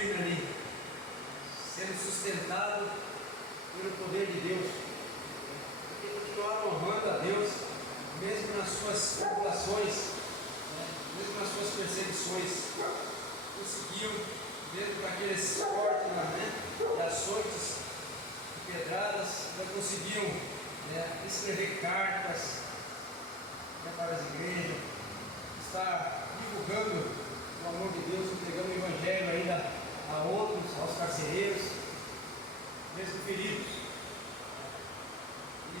firme ali, sendo sustentado pelo poder de Deus, porque continuaram honrando a Deus, mesmo nas suas tribulações, mesmo nas suas perseguições, conseguiam, dentro daqueles cortes, de açoites, de pedradas, ainda conseguiam escrever cartas para as igrejas, estar divulgando o amor de Deus, entregando o Evangelho ainda a outros, aos carcereiros, mesmo feridos.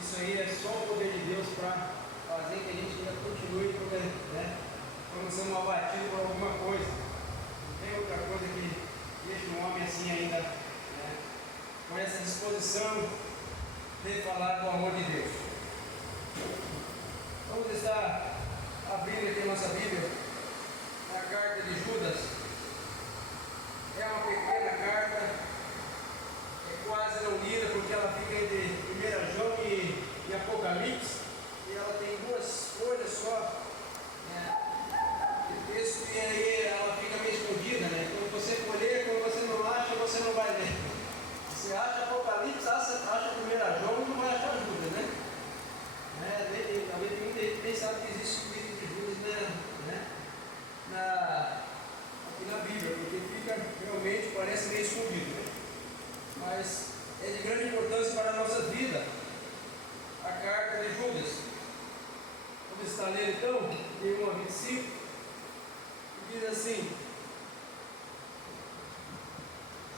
Isso aí é só o poder de Deus para fazer que a gente ainda continue, quando somos abatidos por alguma coisa. Não tem outra coisa que deixe um homem assim ainda, com essa disposição de falar do amor de Deus. Vamos estar abrindo aqui a nossa Bíblia, na carta de Judas. É uma pequena carta, é quase não lida, porque ela fica entre 1 João e Apocalipse, e ela tem 2 folhas só, de texto, e aí ela fica meio escondida, Quando você for ler, quando você não acha, você não vai ler. Você acha Apocalipse, acha 1 João, não vai achar Judas, Talvez tem muita gente nem sabe que existe o livro de Judas aqui na Bíblia, porque fica realmente, parece meio escondido, mas é de grande importância para a nossa vida a carta de Judas. Vamos estar lendo então, de 1 a 25, e diz assim: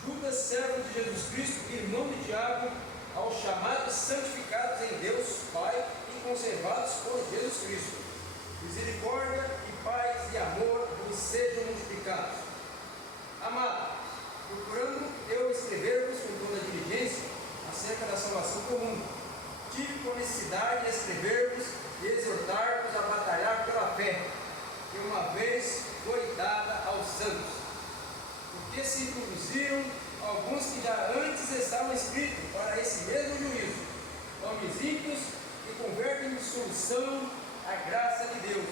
Judas, servo de Jesus Cristo, irmão de Tiago, aos chamados santificados em Deus Pai e conservados por Jesus Cristo, misericórdia e paz e amor vos sejam multiplicados. Amados, procurando eu escrever-vos com toda a diligência acerca da salvação comum, tive por necessidade de escrever-vos e exortar-vos a batalhar pela fé, que uma vez foi dada aos santos. Porque se introduziram alguns que já antes estavam escritos para esse mesmo juízo, homens ímpios que convertem em dissolução a graça de Deus,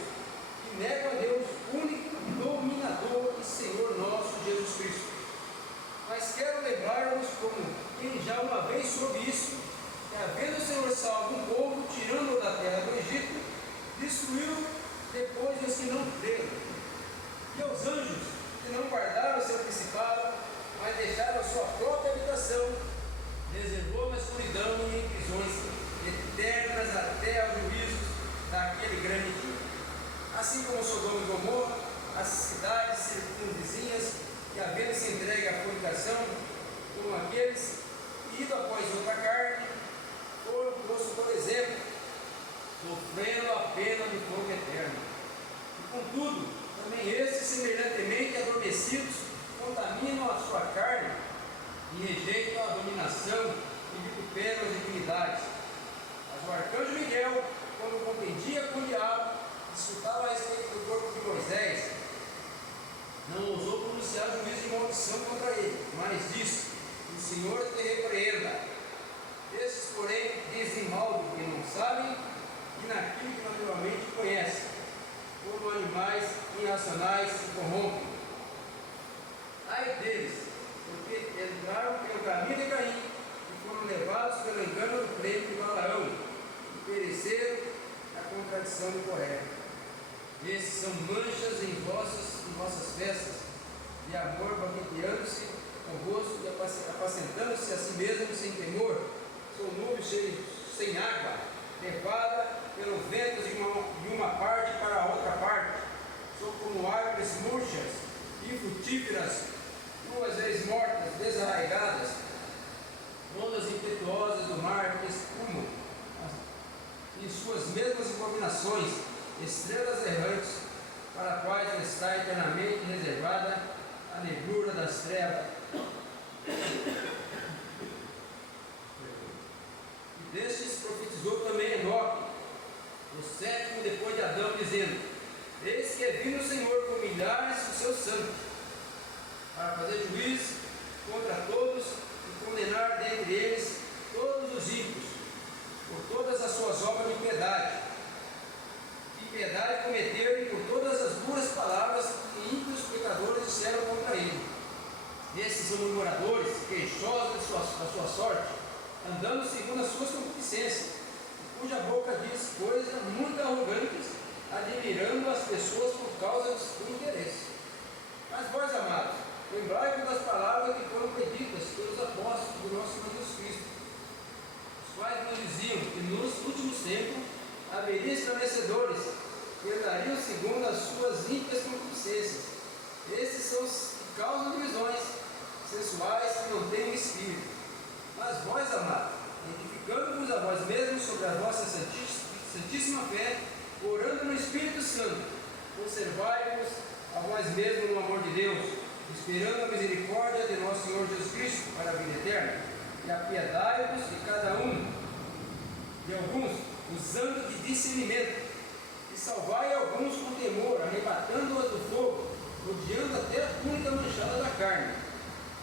e negam a Deus, único dominador e Senhor nosso Jesus Cristo. Mas quero lembrar-vos, como quem já uma vez soube isso, que havendo o Senhor salvo um povo, tirando-o da terra do Egito, destruiu depois os que não creram, e aos anjos que não guardaram o seu principado, mas deixaram a sua própria habitação, reservou na escuridão e em prisões eternas até ao juízo daquele grande dia. Assim como Sodoma e Gomorra, as cidades circunvizinhas, que havendo se entregue à fornicação, como aqueles, ido após outra carne, foram postos por exemplo, sofrendo a pena do fogo eterno. E contudo, também estes, semelhantemente adormecidos, contaminam a sua carne e rejeitam a dominação e vituperam as divinidades. Mas o arcanjo Miguel, quando contendia com o diabo, disputava a respeito do corpo de Moisés, não ousou pronunciar juízo de maldição contra ele, mas disse: o Senhor te repreenda. Estes, porém, dizem mal do que não sabem e naquilo que naturalmente conhecem, como animais irracionais se corrompem. Ai deles, porque entraram pelo caminho de Caim e foram levados pelo engano do pleito de Balaão e pereceram na contradição incorreta. Esses são manchas em vossas festas, de amor banqueteando-se convosco e apacentando-se a si mesmos sem temor. São nuvens sem água, levada pelo vento de uma parte para a outra parte. São como árvores murchas e frutíferas, 2 vezes mortas, desarraigadas, ondas impetuosas do mar que espumam em suas mesmas abominações, estrelas errantes, para as quais está eternamente reservada a negrura das trevas. E destes profetizou também Enoque, o 7º depois de Adão, dizendo: eis que é vindo o Senhor com milhares dos seus santos, para fazer juízo contra todos e condenar dentre eles todos os ímpios, por todas as suas obras de impiedade. Impiedade cometeram e por todas as duras palavras que ímpios pecadores disseram contra ele. Esses são murmuradores, queixosos da sua sorte, andando segundo as suas concupiscências, cuja boca diz coisas muito arrogantes, admirando as pessoas por causa do interesse. Mas vós, amados, lembrai-vos das palavras que foram preditas pelos apóstolos do nosso Senhor Jesus Cristo, os quais nos diziam que nos últimos tempos haveria escarnecedores que andariam segundo as suas ímpias concupiscências. Esses são os que causam divisões sensuais que não têm espírito. Mas vós, amados, edificando-vos a vós mesmos sobre a vossa santíssima fé, orando no Espírito Santo, conservai-vos a vós mesmos no amor de Deus, esperando a misericórdia de nosso Senhor Jesus Cristo para a vida eterna. E apiedai-vos de cada um de alguns, usando de discernimento, e salvai alguns com temor, arrebatando-os do fogo, odiando até a túnica manchada da carne.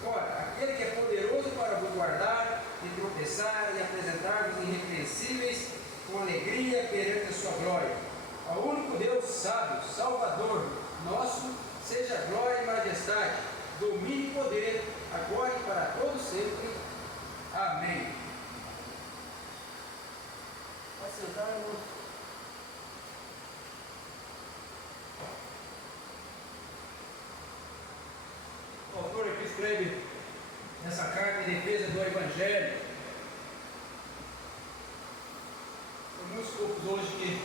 Ora, aquele que é poderoso para vos guardar, de tropeçar e apresentar-vos irrepreensíveis, com alegria perante a sua glória. Ao único Deus sábio, Salvador nosso, seja glória e majestade, domínio e poder, agora e para todos sempre. Amém. Pode sentar, irmão. O autor aqui escreve nessa carta em defesa do Evangelho. São muitos poucos hoje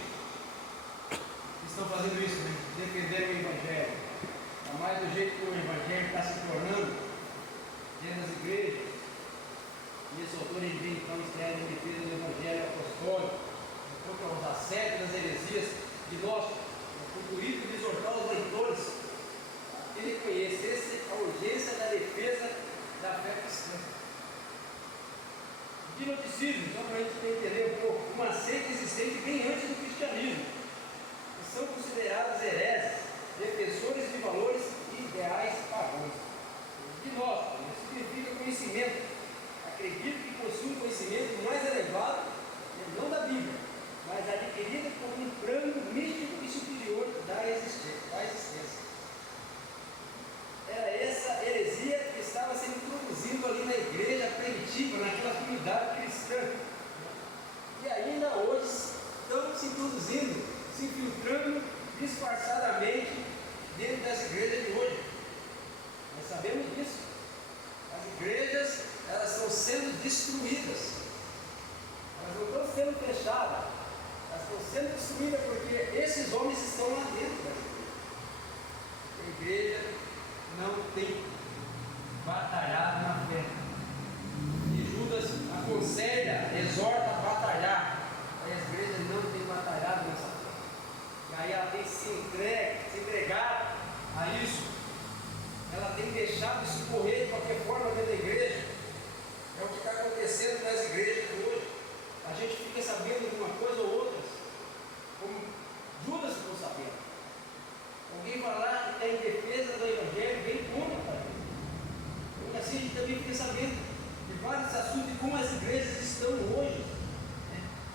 que estão fazendo isso, né? Defender o Evangelho. A mais do jeito que o Evangelho está se tornando dentro das igrejas. E esse autor vem então escreve em defesa do Evangelho apostólico, contra os assédios das heresias de nós, com o intuito de exortar os leitores a que reconhecessem a urgência da defesa da fé cristã. De noticismo, só para a gente entender um pouco, uma seita existente bem antes do cristianismo, que são considerados hereses, defensores de valores e ideais pagãos. Gnóstico, isso significa conhecimento. Acredito que possui um conhecimento mais elevado, não da Bíblia, mas adquirido por um plano místico e superior da existência. Era essa heresia que estava sendo introduzida ali na igreja primitiva, naquela comunidade cristã. E ainda hoje estão se introduzindo, se infiltrando disfarçadamente dentro das igrejas de hoje. Nós sabemos disso. As igrejas, elas estão sendo destruídas. Elas não estão sendo fechadas. Elas estão sendo destruídas porque esses homens estão lá dentro da igreja. A igreja não tem batalhado na fé. E Judas aconselha, exorta a batalhar. Aí as igrejas não têm batalhado nessa fé. E aí ela tem se entregado a isso. Ela tem deixado isso correr de qualquer forma dentro da igreja. É o que está acontecendo nas igrejas de hoje. A gente fica sabendo de uma coisa ou outra, como Judas ficou sabendo. Alguém vai lá que está em defesa do Evangelho, vem contra. E assim a gente também fica sabendo de vários assuntos de como as igrejas estão hoje.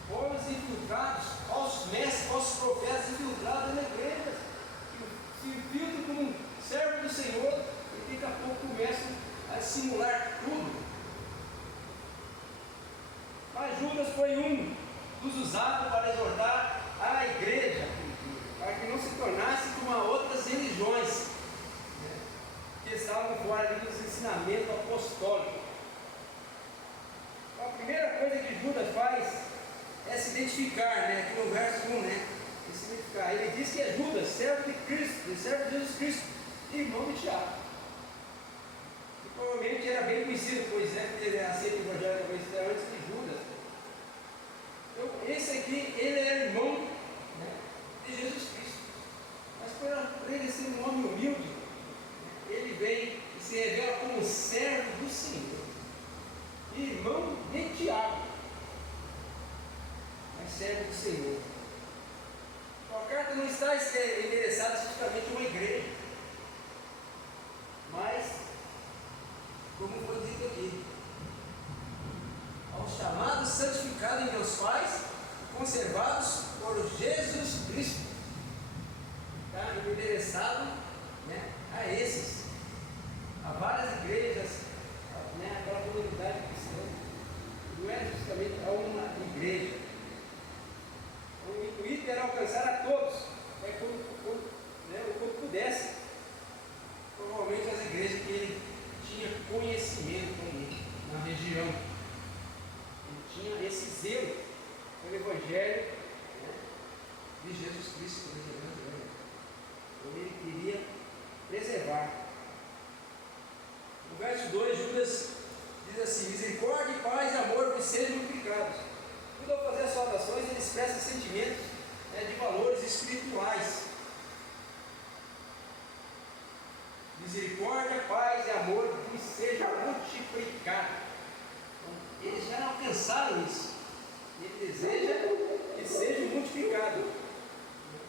Homens infiltrados, falsos mestres, falsos profetas infiltrados na igreja, que se infiltram como servo do Senhor e daqui a pouco começam a simular tudo. Mas Judas foi um dos usados para exortar a igreja, para que não se tornasse como outras religiões, que estavam fora dos ensinamentos apostólicos. Então, a primeira coisa que Judas faz é se identificar, aqui no verso 1, se identificar. Ele diz que é Judas, servo de Cristo, servo de Jesus Cristo, irmão de Tiago. E provavelmente era bem conhecido, pois ele aceita o Evangelho talvez antes de Judas. Então, esse aqui, ele é irmão de Jesus Cristo. Mas por ele ser um homem humilde, ele vem e se revela como servo do Senhor, irmão de Tiago, mas servo do Senhor. Então, a carta não está endereçada especificamente a uma igreja, mas, como foi dito aqui, aos chamados, santificados em Deus Pai, conservados por Jesus Cristo. Está endereçado a esses. Há várias igrejas conhecimento ali na região. Ele tinha esse zelo pelo Evangelho, né, de Jesus Cristo. Então ele queria preservar. No verso 2, Judas diz assim: misericórdia, paz e amor vos sejam multiplicados. Tudo ao fazer as saudações, ele expressa sentimentos, né, de valores espirituais. Misericórdia, paz e amor vos sejam multiplicados. Então, eles já alcançaram isso. Ele deseja que seja multiplicado.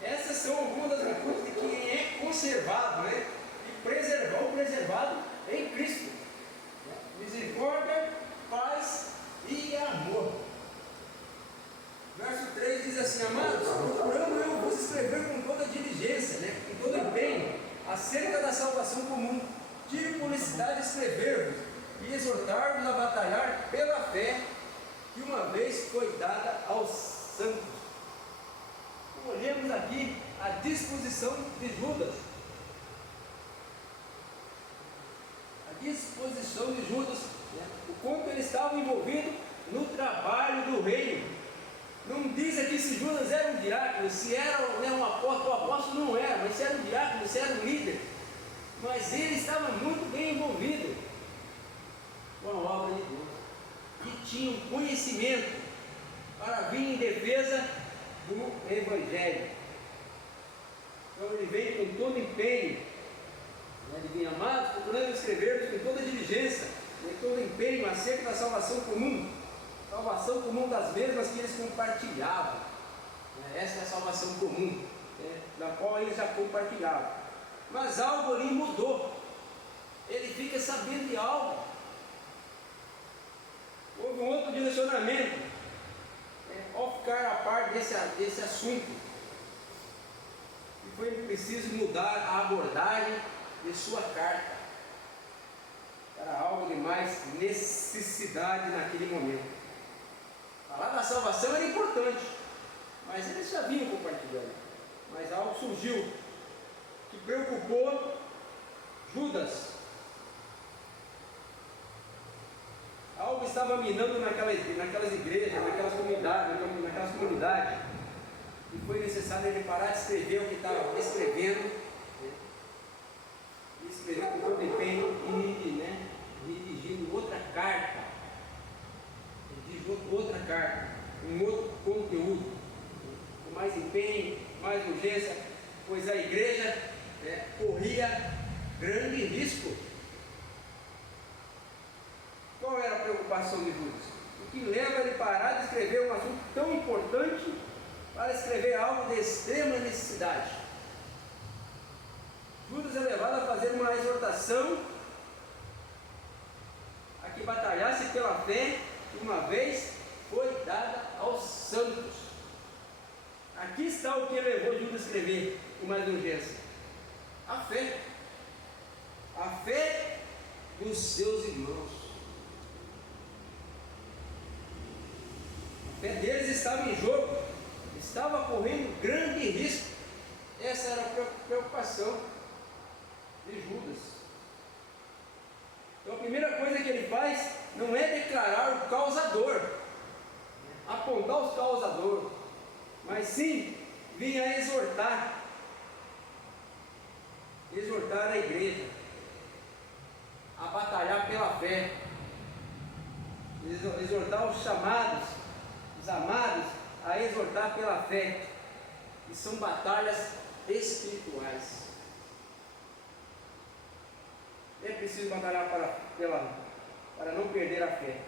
Essas são algumas das virtudes de quem é conservado, né? E preservado em Cristo. Misericórdia, paz e amor. Verso 3 diz assim: amados, procurando eu vos escrever com toda diligência, né? Com todo empenho, acerca da salvação comum. Tive por necessidade de escrever-vos e exortar-vos a batalhar pela fé que uma vez foi dada aos santos. Olhemos aqui a disposição de Judas. A disposição de Judas, né? O quanto ele estava envolvido no trabalho do reino. Não diz aqui se Judas era um diácono, se era, né, um apóstolo. O apóstolo não era, mas se era um diácono, se era um líder. Mas ele estava muito bem envolvido com a obra de Deus. E tinha um conhecimento para vir em defesa do Evangelho. Então ele veio com todo empenho, né? Ele vinha: amados, procurando escrever com toda diligência, com todo empenho, acerca da salvação comum das mesmas que eles compartilhavam. Essa é a salvação comum, né, da qual eles já compartilhavam. Mas algo ali mudou. Ele fica sabendo de algo. Houve um outro direcionamento, ao ficar a par desse assunto, e foi preciso mudar a abordagem de sua carta para algo de mais necessidade naquele momento. Falar da salvação era importante, mas eles já vinham compartilhando. Mas algo surgiu que preocupou Judas. Algo estava minando naquelas igrejas, naquelas comunidades, e foi necessário ele parar de escrever o que estava escrevendo, e escrever com todo empenho e dirigindo outra carta, um outro conteúdo, com mais empenho, mais urgência, pois a igreja, corria grande risco. Qual era a preocupação de Judas? O que leva ele a parar de escrever um assunto tão importante para escrever algo de extrema necessidade? Judas é levado a fazer uma exortação a que batalhasse pela fé que uma vez foi dada aos santos. Aqui está o que levou Judas a escrever com mais urgência: a fé. A fé dos seus irmãos. A fé deles estava em jogo, estava correndo grande risco. Essa era a preocupação de Judas. Então a primeira coisa que ele faz não é declarar o causador, apontar os causadores, mas sim vir a exortar a igreja a batalhar pela fé, exortar os chamados, os amados, a exortar pela fé. E são batalhas espirituais. É preciso batalhar para não perder a fé,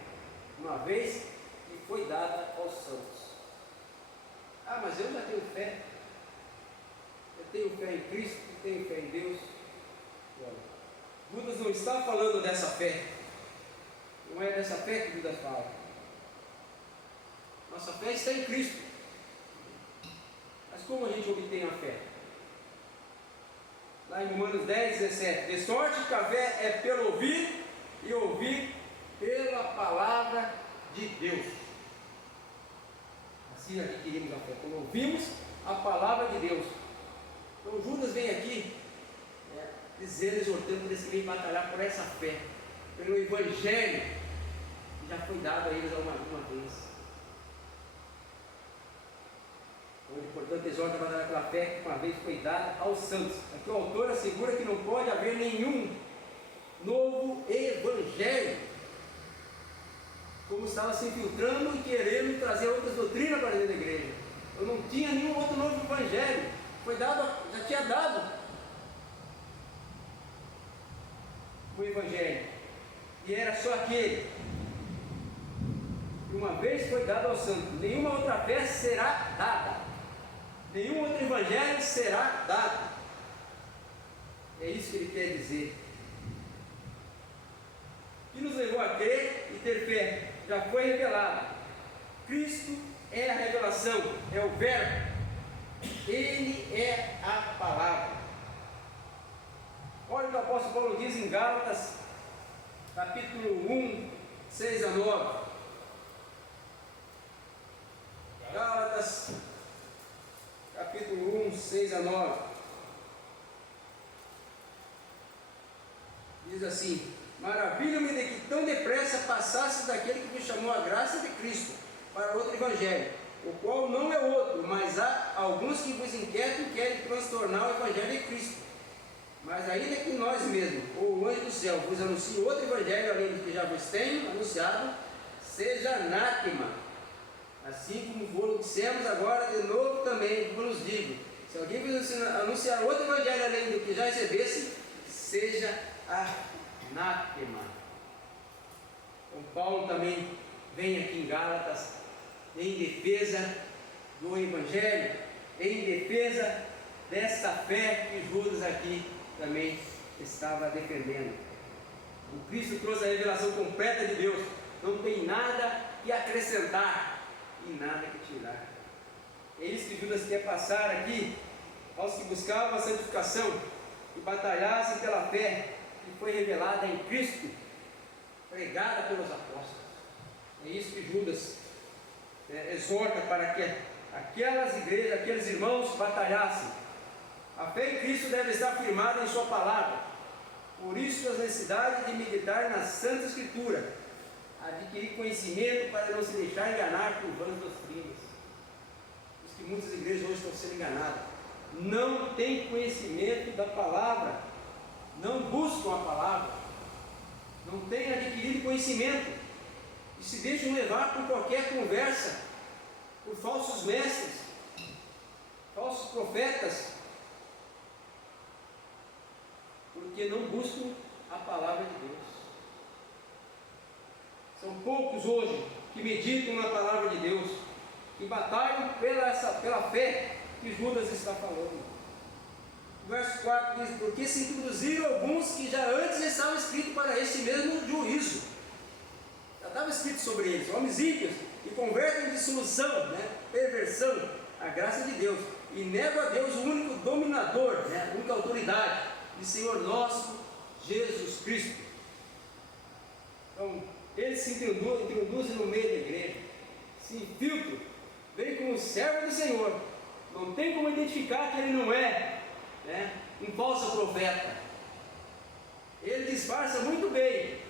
uma vez que foi dada aos santos. Ah, mas eu já tenho fé. Eu tenho fé em Cristo, eu tenho fé em Deus. Olha, Judas não está falando dessa fé. Não é dessa fé que Judas fala. Nossa fé está em Cristo. Mas como a gente obtém a fé? Lá em Romanos 10, 17: de sorte que a fé é pelo ouvir, e ouvir pela palavra de Deus. Assim adquirimos a fé, quando ouvimos a palavra de Deus. Então Judas vem aqui, dizendo, exortando para eles que vêm batalhar por essa fé. pelo Evangelho que já foi dado a eles uma vez. Onde, portanto, exorta a batalhar pela fé que uma vez foi dada aos santos. Aqui o autor assegura que não pode haver nenhum novo evangelho, como estava se infiltrando e querendo trazer outras doutrinas para dentro da igreja. Eu não tinha nenhum outro novo evangelho, foi dado, já tinha dado o evangelho, e era só aquele que uma vez foi dado ao santo. Nenhuma outra fé será dada, nenhum outro evangelho será dado. É isso que ele quer dizer. O que nos levou a crer e ter fé já foi revelado. Cristo é a revelação, é o Verbo, Ele é a palavra. Olha o que o apóstolo Paulo diz em Gálatas, capítulo 1, 6 a 9. Gálatas, capítulo 1, 6 a 9. Diz assim: maravilha-me de que tão depressa passasses daquele que me chamou a graça de Cristo para outro evangelho, o qual não é outro, mas há alguns que vos inquietam e querem transtornar o evangelho de Cristo. Mas ainda que nós mesmos, ou o anjo do céu, vos anuncie outro evangelho além do que já vos tenho anunciado, seja anátema. Assim como vos dissemos agora de novo também vos digo: se alguém vos anunciar outro evangelho além do que já recebesse, seja anátema. Então Paulo também vem aqui em Gálatas em defesa do evangelho, em defesa dessa fé que Judas aqui também estava defendendo. O Cristo trouxe a revelação completa de Deus, não tem nada que acrescentar e nada que tirar. É isso que Judas quer passar aqui aos que buscavam a santificação e batalhassem pela fé que foi revelada em Cristo, pregada pelos apóstolos. É isso que Judas exorta para que aquelas igrejas, aqueles irmãos batalhassem. A fé em Cristo deve estar firmada em sua palavra. Por isso a necessidade de meditar na Santa Escritura, adquirir conhecimento para não se deixar enganar por vãs doutrinas. Diz que muitas igrejas hoje estão sendo enganadas, não têm conhecimento da palavra, não buscam a palavra, não têm adquirido conhecimento e se deixam levar por qualquer conversa, por falsos mestres, falsos profetas, porque não buscam a palavra de Deus. São poucos hoje que meditam na palavra de Deus e batalham pela fé que Judas está falando. O verso 4 diz: porque se introduziram alguns que já antes estavam escritos para este mesmo juízo. Já estava escrito sobre eles, homens ímpios, que convertem em dissolução, perversão, a graça de Deus, e negam a Deus, o único dominador, a única autoridade, de Senhor nosso Jesus Cristo. Então, eles se introduzem no meio da igreja, se infiltram, vem como servo do Senhor, não tem como identificar que ele não é um falso profeta. Ele disfarça muito bem.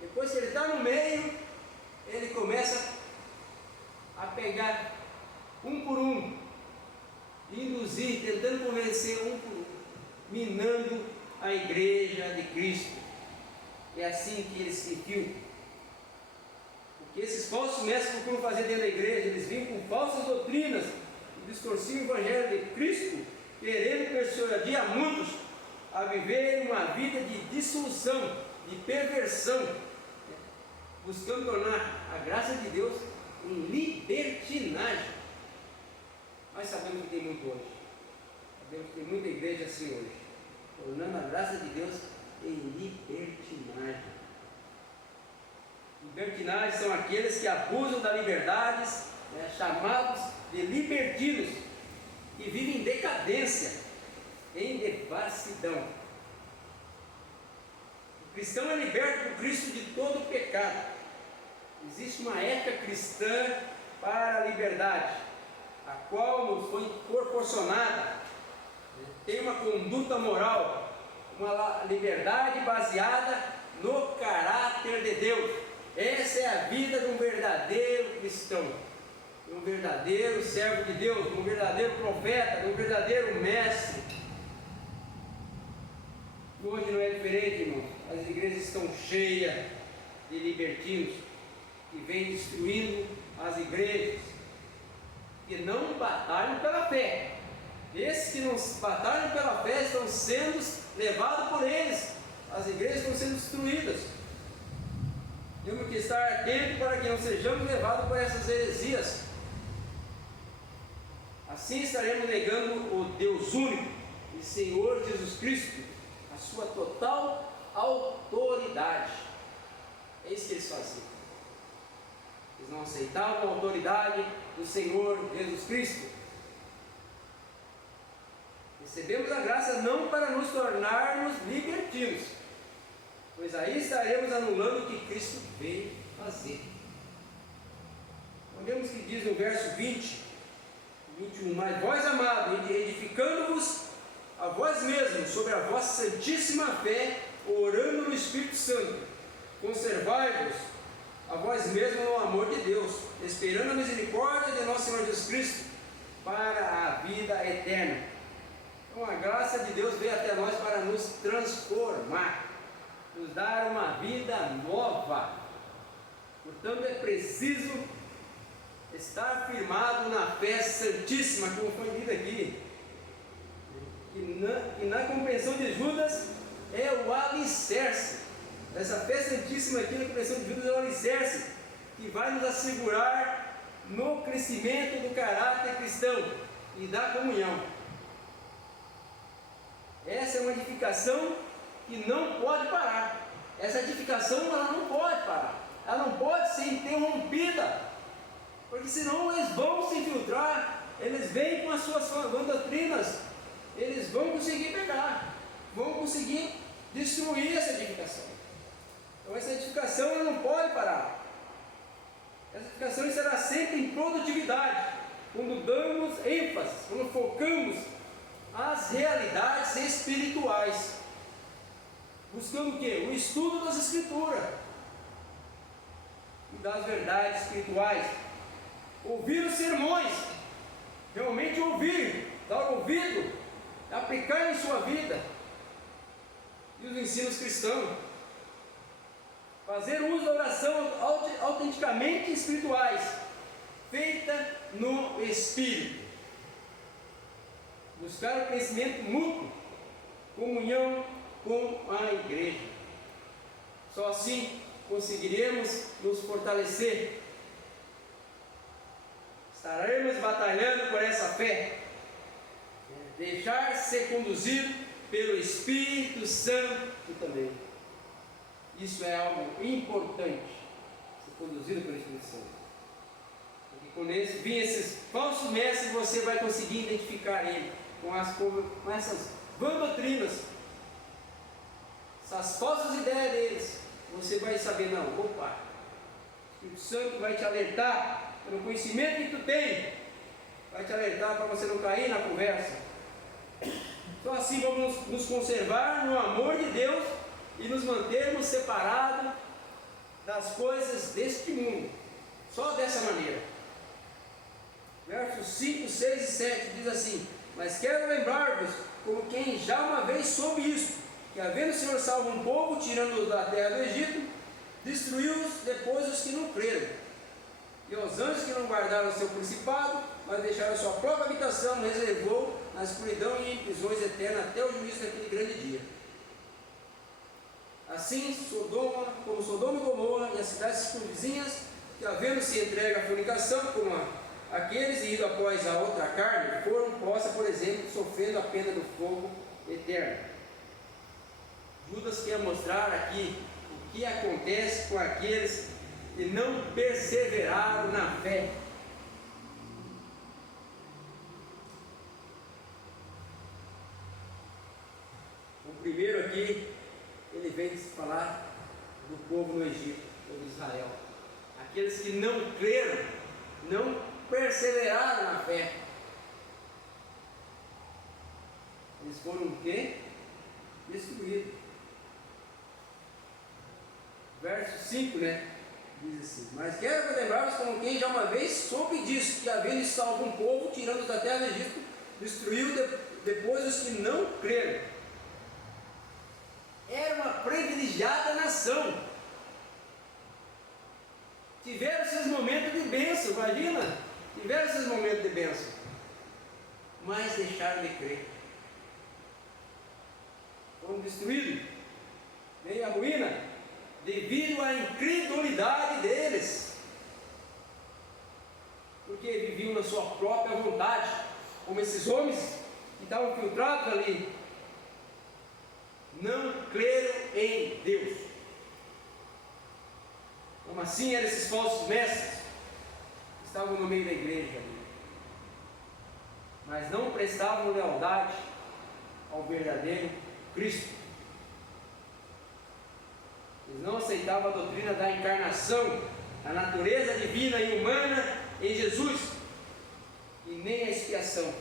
Depois que ele está no meio, ele começa a pegar um por um, induzir, tentando convencer um por um, minando a igreja de Cristo. É assim que eles se infiltram. Porque esses falsos mestres procuram fazer dentro da igreja, eles vêm com falsas doutrinas e distorciam o evangelho de Cristo, querendo persuadir a muitos a viver uma vida de dissolução, de perversão, buscando tornar a graça de Deus em libertinagem. Nós sabemos que tem muito hoje, sabemos que tem muita igreja assim hoje, tornando a graça de Deus em libertinagem. Libertinagem são aqueles que abusam da liberdade, chamados de libertinos, que vivem em decadência, em devassidão. O cristão é liberto por Cristo de todo o pecado. Existe uma ética cristã para a liberdade, a qual nos foi proporcionada. Tem uma conduta moral, uma liberdade baseada no caráter caráter de Deus. Essa é a vida de um verdadeiro cristão, de um verdadeiro servo de Deus, de um verdadeiro profeta, de um verdadeiro mestre. Hoje não é diferente, irmãos. As igrejas estão cheias de libertinos que vêm destruindo as igrejas, que não batalham pela fé. Esses que não batalham pela fé estão sendo levados por eles. As igrejas estão sendo destruídas. Temos que estar atentos para que não sejamos levados por essas heresias. Assim estaremos negando o Deus único e Senhor Jesus Cristo, a sua total autoridade. É isso que eles faziam. Eles não aceitavam a autoridade do Senhor Jesus Cristo. Recebemos a graça não para nos tornarmos libertinos, pois aí estaremos anulando o que Cristo veio fazer. Olhamos o que diz no verso 20, 21. Mas vós, amados, edificando-vos a vós mesmos sobre a vossa santíssima fé, orando no Espírito Santo, conservai-vos a vós mesmos no amor de Deus, esperando a misericórdia de nosso Senhor Jesus Cristo para a vida eterna. Então a graça de Deus veio até nós para nos transformar, nos dar uma vida nova. Portanto, é preciso estar firmado na fé santíssima, como foi dito aqui. E na compreensão de Judas é o alicerce. Essa fé santíssima aqui na compreensão de Judas é o alicerce que vai nos assegurar no crescimento do caráter cristão e da comunhão. Essa é uma edificação que não pode parar. Essa edificação ela não pode parar. Ela não pode ser interrompida, porque senão eles vão se infiltrar, eles vêm com as suas doutrinas, eles vão conseguir pegar, vão conseguir destruir essa edificação. Então essa edificação ela não pode parar. Essa edificação estará sempre em produtividade, quando damos ênfase, quando focamos as realidades espirituais, buscando o quê? O estudo das Escrituras e das verdades espirituais, ouvir os sermões, realmente ouvir, dar ouvido, aplicar em sua vida, e os ensinos cristãos, fazer uso da oração autenticamente espirituais, feita no Espírito, buscar o conhecimento mútuo, comunhão com a igreja. Só assim conseguiremos nos fortalecer. Estaremos batalhando por essa fé, deixar ser conduzido pelo Espírito Santo também. Isso é algo importante, ser conduzido pelo Espírito Santo. Porque quando vir esses falsos mestres, você vai conseguir identificar ele com essas vãs doutrinas, essas falsas ideias deles. Você vai saber, não, opa, o Espírito Santo vai te alertar pelo conhecimento que tu tem, vai te alertar para você não cair na conversa. Então assim vamos nos conservar no amor de Deus e nos mantermos separados das coisas deste mundo, só dessa maneira. Versos 5, 6 e 7 diz assim: mas quero lembrar-vos, como quem já uma vez soube isso, que havendo o Senhor salvo um povo, tirando-os da terra do Egito, destruiu-os depois os que não creram, e aos anjos que não guardaram o seu principado, mas deixaram a sua própria habitação, reservou na escuridão e em prisões eternas até o juízo daquele grande dia. Assim, como Sodoma e Gomorra e as cidades circunvizinhas, que havendo se entregue à fornicação, como aqueles e ido após a outra carne, foram postas, por exemplo, sofrendo a pena do fogo eterno. Judas quer mostrar aqui o que acontece com aqueles que não perseveraram na fé. O primeiro aqui, ele vem falar do povo no Egito, ou de Israel. Aqueles que não creram, não perseveraram na fé. Eles foram o quê? Destruídos. Verso 5, né? Diz assim: mas quero lembrar-vos como quem já uma vez soube disso, que havendo salvo um povo, tirando da terra do Egito, destruiu depois os que não creram. Era uma privilegiada nação. Tiveram seus momentos de bênção, imagina? Tiveram seus momentos de bênção, mas deixaram de crer. Foram destruídos. Veio a ruína devido à incredulidade deles, porque viviam na sua própria vontade, como esses homens que estavam filtrados ali, não creram em Deus. Como assim eram esses falsos mestres que estavam no meio da igreja ali, mas não prestavam lealdade ao verdadeiro Cristo. Eles não aceitavam a doutrina da encarnação, a natureza divina e humana em Jesus, e nem a expiação.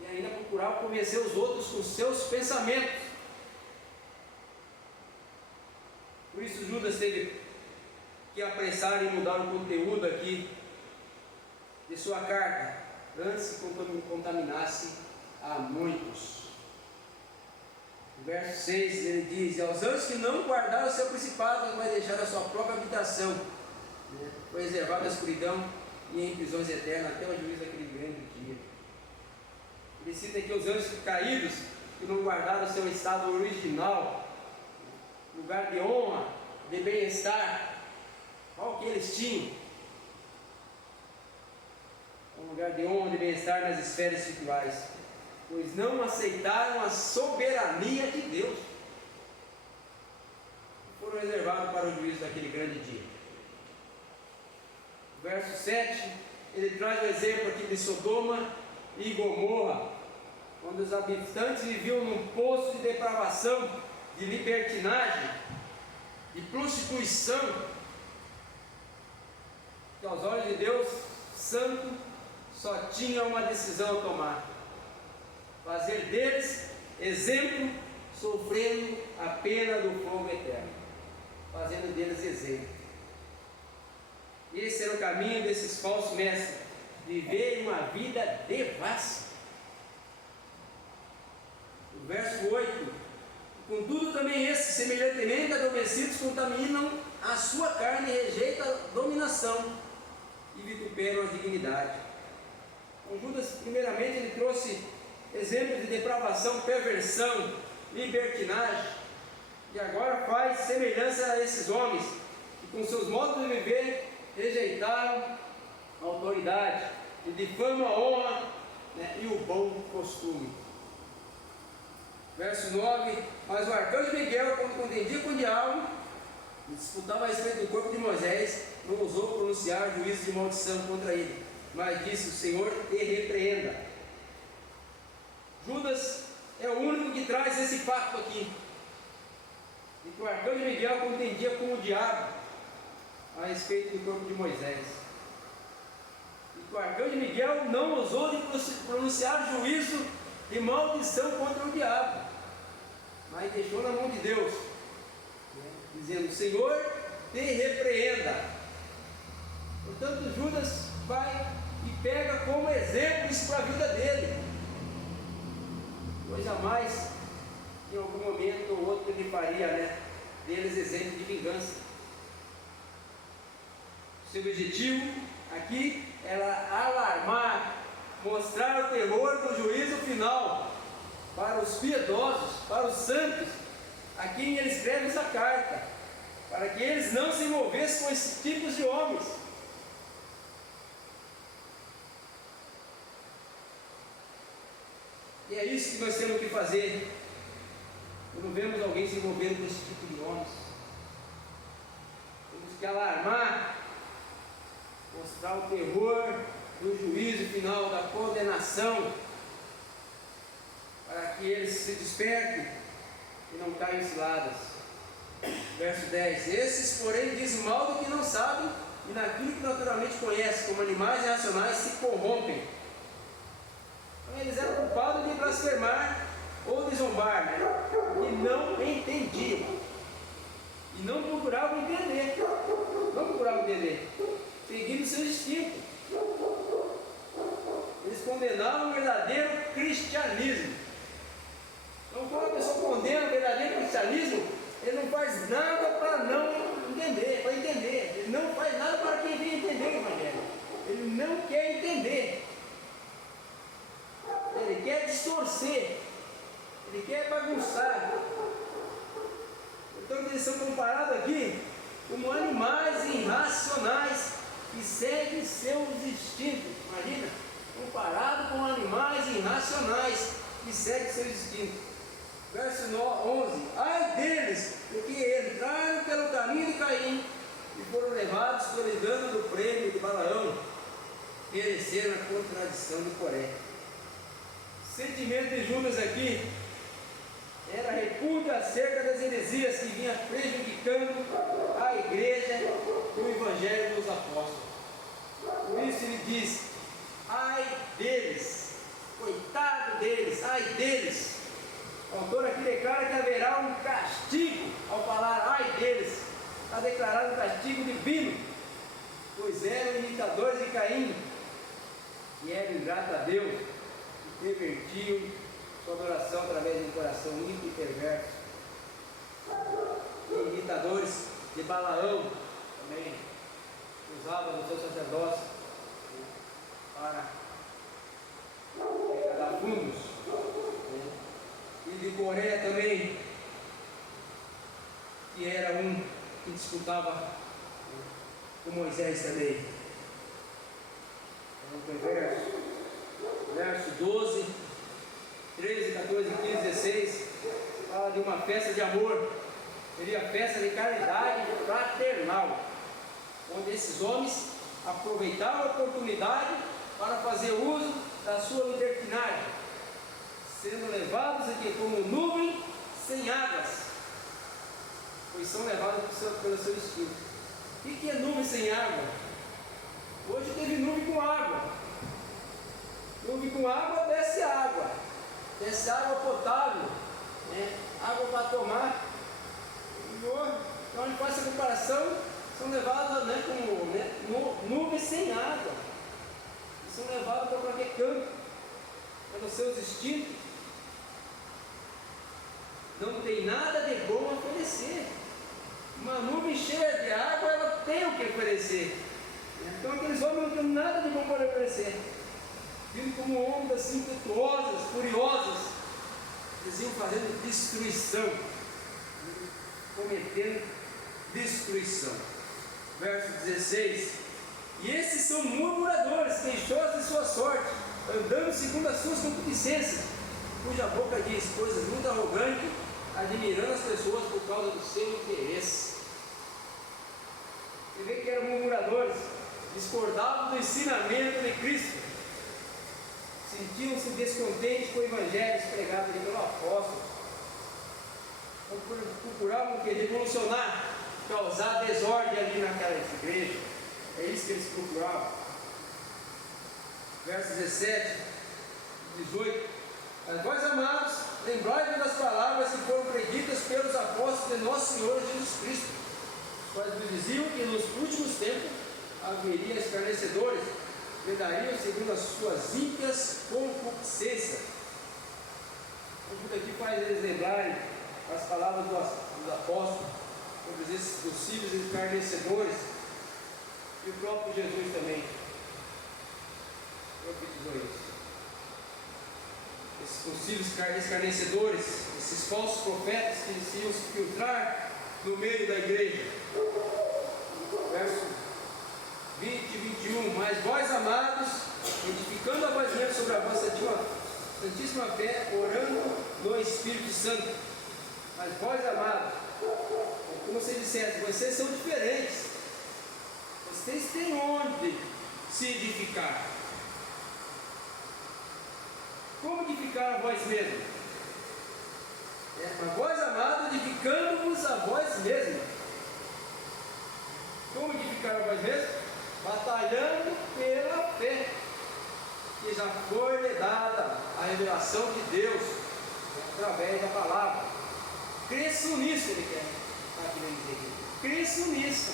E ainda procuravam convencer os outros com seus pensamentos. Por isso Judas teve que apressar e mudar o conteúdo aqui de sua carta, antes que contaminasse a muitos. No verso 6 ele diz: e aos anjos que não guardaram o seu principado, vai deixar a sua própria habitação, foi reservado à escuridão e em prisões eternas até o juízo daquele grande dia. Ele cita aqui os anjos caídos que não guardaram o seu estado original, lugar de honra, de bem-estar. Qual que eles tinham? Um lugar de honra, de bem-estar nas esferas espirituais, pois não aceitaram a soberania de Deus, e foram reservados para o juízo daquele grande dia. Verso 7, ele traz o exemplo aqui de Sodoma e Gomorra, onde os habitantes viviam num poço de depravação, de libertinagem, de prostituição, que aos olhos de Deus santo só tinha uma decisão a tomar: fazer deles exemplo, sofrendo a pena do fogo eterno, fazendo deles exemplo. Esse era o caminho desses falsos mestres, viver uma vida devassa. O verso 8: contudo também esses, semelhantemente adormecidos, contaminam a sua carne, rejeitam a dominação e vituperam a dignidade. Então, Judas, primeiramente, ele trouxe exemplos de depravação, perversão, libertinagem, e agora faz semelhança a esses homens que com seus modos de viver rejeitaram a autoridade, e difamam a honra, e o bom costume. Verso 9: mas o arcanjo Miguel, quando contendia com o diabo e disputava a respeito do corpo de Moisés, não ousou pronunciar juízo de maldição contra ele, mas disse: o Senhor te repreenda. Judas é o único que traz esse fato aqui, de que o arcanjo Miguel contendia com o diabo a respeito do corpo de Moisés, e que o arcanjo Miguel não ousou de pronunciar juízo de maldição contra o diabo, mas deixou na mão de Deus, dizendo: o Senhor te repreenda. Portanto, Judas vai e pega como exemplo isso para a vida dele, pois jamais em algum momento ou outro ele faria deles exemplo de vingança. Seu objetivo aqui era alarmar, mostrar o terror do juízo final para os piedosos, para os santos, a quem ele escreve essa carta, para que eles não se envolvessem com esses tipos de homens. E é isso que nós temos que fazer quando vemos alguém se envolvendo com esse tipo de homens. Temos que alarmar, mostrar o terror do juízo final, da condenação, para que eles se despertem e não caiam em ciladas. Verso 10: esses, porém, dizem mal do que não sabem, e naquilo que naturalmente conhecem, como animais irracionais, se corrompem. Então, eles eram culpados de blasfemar ou de zombar, e não entendiam, e não entender? Seguindo o seu instinto. Eles condenavam o verdadeiro cristianismo. Então, quando a pessoa condena o verdadeiro cristianismo, ele não faz nada para não entender, para entender. Ele não faz nada para quem vem entender o Evangelho. Ele não quer entender. Ele quer distorcer. Ele quer bagunçar. Então eles são comparados aqui como animais irracionais que seguem seus instintos. Imagina, comparado com animais irracionais que seguem seus instintos. Verso 11: ai deles, porque entraram pelo caminho de Caim e foram levados pelo engano do prêmio de Balaão, pereceram na contradição de Coré. O sentimento de Judas aqui era repúdio acerca das heresias que vinha prejudicando a igreja e o evangelho dos apóstolos. Por isso ele diz: ai deles, coitado deles, ai deles. O autor aqui declara que haverá um castigo ao falar ai deles. Está declarado um castigo divino, pois eram imitadores de Caim, que eram ingratos a Deus, e pervertiam sua adoração através de um coração ímpio e perverso. E imitadores de Balaão também usavam no seu sacerdócio para arrecadar fundos. E de Coré também, que era um que disputava com Moisés também. Vamos para o verso 12, 13, 14, 15, 16, fala de uma festa de amor, seria festa de caridade fraternal, onde esses homens aproveitavam a oportunidade para fazer uso da sua libertinagem, sendo levados aqui como nuvem sem águas, pois são levados pelo seu espírito. O que é nuvem sem água? Hoje teve nuvem com água. Nuvem com água desce água potável, né? Água para tomar. Então ele faz essa comparação, são levados, né, como nuvens sem água, e são levados para qualquer canto, pelos seus instintos. Não tem nada de bom a oferecer. Uma nuvem cheia de água, ela tem o que oferecer. Então aqueles homens não têm nada de bom para oferecer. Vindo como ondas assim, impetuosas, furiosas, eles iam fazendo destruição, cometendo destruição. Verso 16: e esses são murmuradores, queixosos de sua sorte, andando segundo as suas concupiscências, cuja boca diz coisas muito arrogantes, admirando as pessoas por causa do seu interesse. Você vê que eram murmuradores, discordavam do ensinamento de Cristo, sentiam-se descontentes com o evangelho pregado pelo apóstolo, procuravam revolucionar, causar desordem ali naquela igreja. É isso que eles procuravam. Versos 17, 18: mas vós, amados, lembrai-vos das palavras que foram preditas pelos apóstolos de nosso Senhor Jesus Cristo, quais nos diziam que nos últimos tempos haveria escarnecedores, que dariam segundo as suas ímpias concupiscências. O aqui faz eles lembrarem as palavras dos apóstolos sobre esses possíveis escarnecedores, e o próprio Jesus também profetizou isso. Esses possíveis escarnecedores, esses falsos profetas que iam se filtrar no meio da igreja. Verso 20 e 21: mas vós, amados, edificando a voz mesmo sobre a vossa santíssima fé, orando no Espírito Santo. Mas vós, amados, como se dissesse, vocês são diferentes, vocês têm onde se edificar. Como edificar a vós mesmos? Mas vós, amados, edificando-vos a vós mesmos. Como edificar a vós mesmos? Batalhando pela fé, que já foi lhe dada a revelação de Deus através da palavra. Cresço nisso, ele quer, está querendo dizer. Cresço nisso.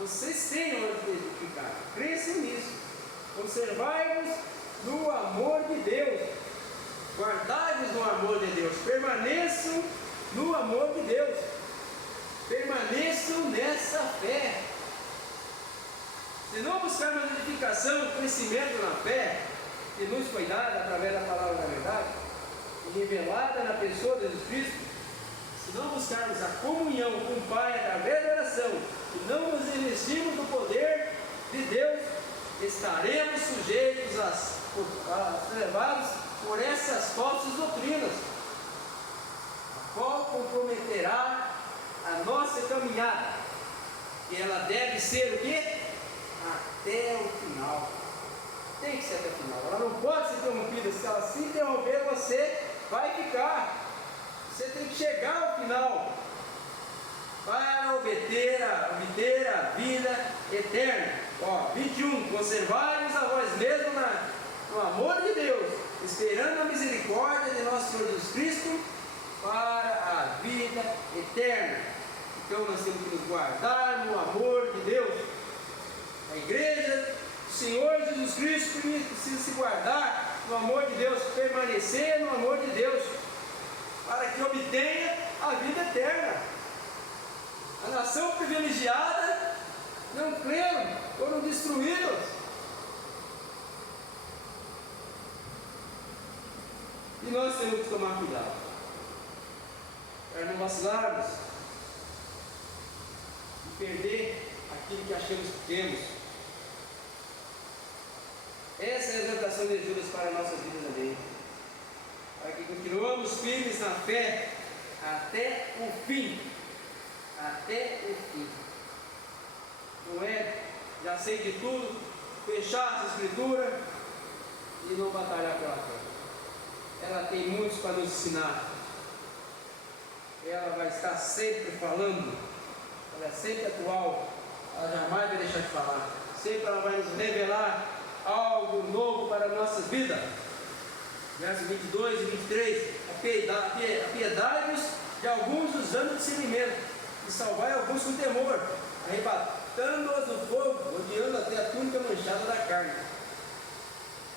Vocês têm onde edificar. Cresçam nisso. Conservai-vos no amor de Deus. Guardai-vos no amor de Deus. Permaneçam no amor de Deus. Permaneçam nessa fé. Se não buscarmos edificação, crescimento na fé, que nos foi dada através da palavra da verdade, e revelada na pessoa de Jesus Cristo, se não buscarmos a comunhão com o Pai através da oração, e não nos investirmos no poder de Deus, estaremos sujeitos a ser levados por essas falsas doutrinas, a qual comprometerá a nossa caminhada, e ela deve ser o quê? Até o final. Tem que ser até o final. Ela não pode ser interrompida. Se ela se interromper, você vai ficar. Você tem que chegar ao final para obter a vida eterna. 21. Conservai-vos a vós mesmos no amor de Deus, esperando a misericórdia de nosso Senhor Jesus Cristo para a vida eterna. Então nós temos que nos guardar no amor de Deus. A igreja do Senhor Jesus Cristo precisa se guardar no amor de Deus, permanecer no amor de Deus, para que obtenha a vida eterna. A nação privilegiada não creram, foram destruídos. E nós temos que tomar cuidado, para não vacilarmos e perder aquilo que achamos que temos. Essa é a exortação de Judas para a nossa vida também. Para que continuamos firmes na fé até o fim. Até o fim. Não é, já sei de tudo, fechar essa escritura e não batalhar pela fé. Ela tem muitos para nos ensinar. Ela vai estar sempre falando. Ela é sempre atual. Ela jamais vai deixar de falar. Sempre ela vai nos revelar algo novo para a nossa vida. Versos 22 e 23. Apiedai-vos de alguns usando discernimento, e salvai alguns com temor, arrebatando-os no fogo, odiando até a túnica manchada da carne.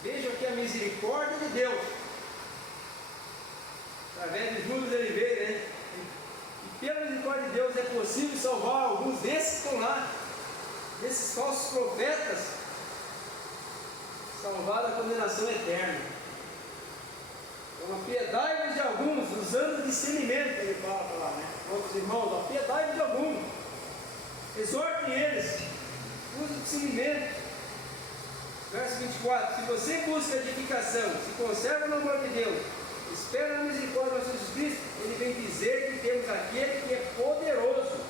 Vejam aqui a misericórdia de Deus, através de Judas Oliveira, né? E pela misericórdia de Deus é possível salvar alguns desses que estão lá, desses falsos profetas, salvar da condenação eterna. Então, apiedai-vos de alguns, usando discernimento, ele fala lá, né? Outros irmãos, apiedai-vos de alguns, exortem eles, use discernimento. Verso 24: se você busca edificação, se conserva no amor de Deus, espera na misericórdia de Jesus Cristo, ele vem dizer que temos aquele que é poderoso.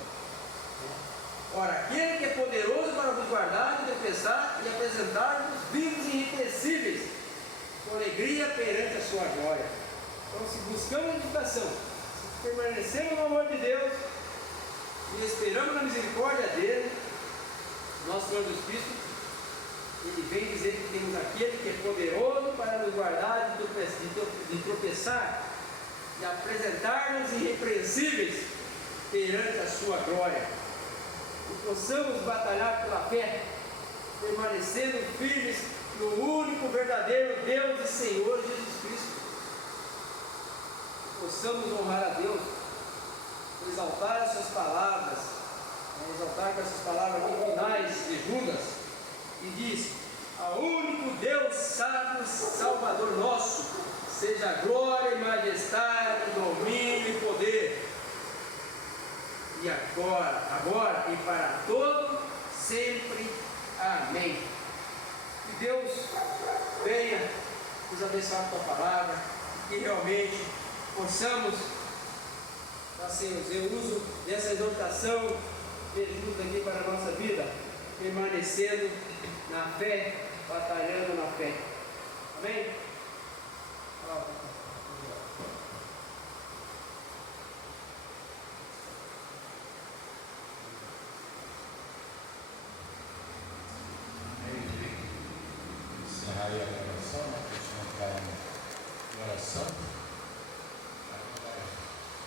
Ora, aquele que é poderoso para vos guardar de tropeçar e apresentar-vos vivos e irrepreensíveis, com alegria perante a sua glória. Então, se buscamos edificação, se permanecemos no amor de Deus e esperamos na misericórdia dele, nosso Senhor Jesus Cristo, ele vem dizer que temos aquele que é poderoso para nos guardar de tropeçar e apresentar-nos irrepreensíveis perante a sua glória. E possamos batalhar pela fé, permanecendo firmes no único verdadeiro Deus e Senhor Jesus Cristo. Possamos honrar a Deus, exaltar as suas palavras, exaltar com essas palavras finais de Judas, e diz: ao único Deus sábio, Salvador nosso, seja glória e majestade, domínio e poder, e agora e para todo sempre. Amém. Que Deus venha nos abençoar com a palavra, que realmente possamos fazer o uso dessa exortação de Jesus aqui para a nossa vida, permanecendo na fé, batalhando na fé. Amém? Encerrar aí a oração, continuar em oração.